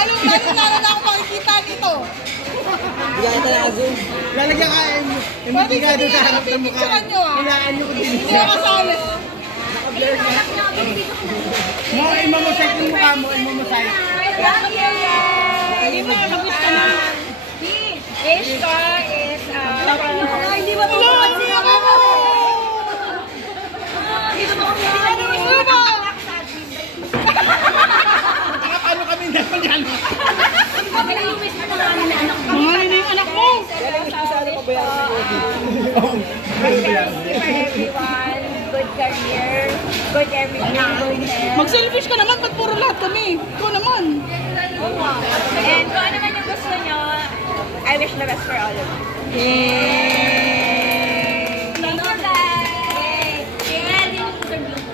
Lalo na ako makikita dito. Bigyan kita ng zoom. Lalagyan ka, hindi ka doon sa harap ng mukha. Picturean nyo ah. Kailangan nyo ko din. Hindi ako kasali. Imamosite yung mukha mo, imamosite. Hindi mo nakabit ka na. Wish ko is, Hindi ba tulungan siya ako? Ano kami naman yan? Mga nila yung anak mo. Sana pa ba yan? prosperity for everyone, good career, good everything, good health. Mag-selfish ka naman, ba't puro lahat kami? Ikaw naman. And kung ano man yung gusto nyo, I wish the best for all of you. Yeah.